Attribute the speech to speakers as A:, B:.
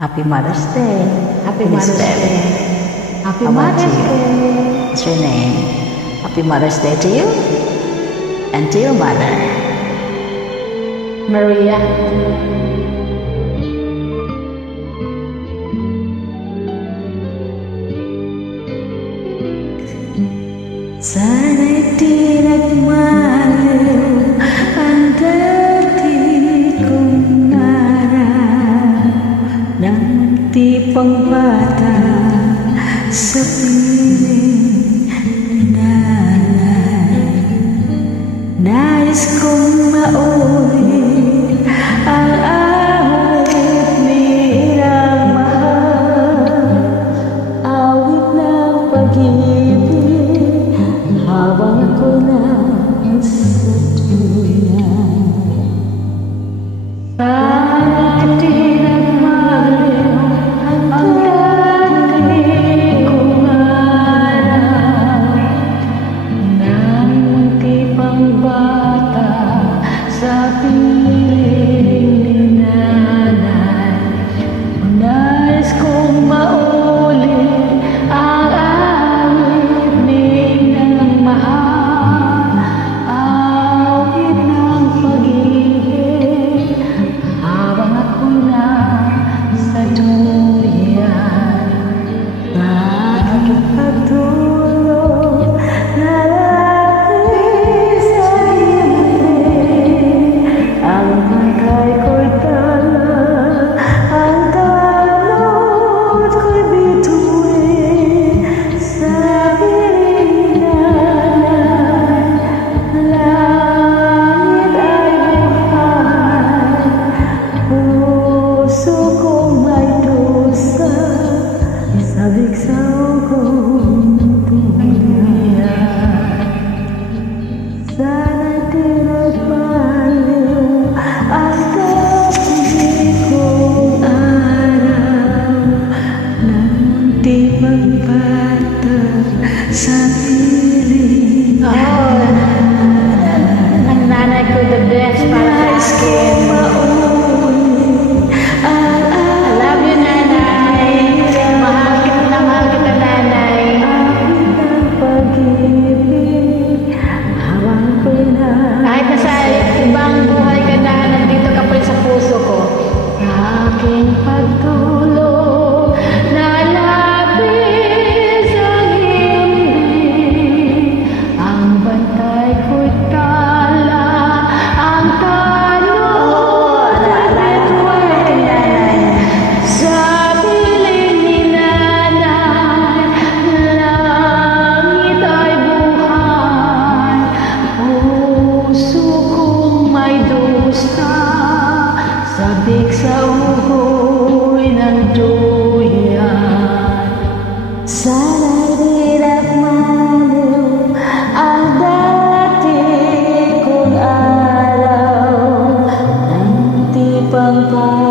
A: Happy Mother's Day.
B: Happy Mother's
A: Day.
B: Day. Happy Mother's? Day.
A: What's your name? Happy Mother's Day to you and to your mother.
B: Maria.
A: Sana'y tinagmahal pang bata sa piling ninalay Nais kong mauwi ang awit ni minamahal Awit ng pag-ibig habang ako na sa tuyan 三 Sabik sa uhoy ng duyan Sana'y hirap maliw Ang dati kong araw. Nang
B: tipang ko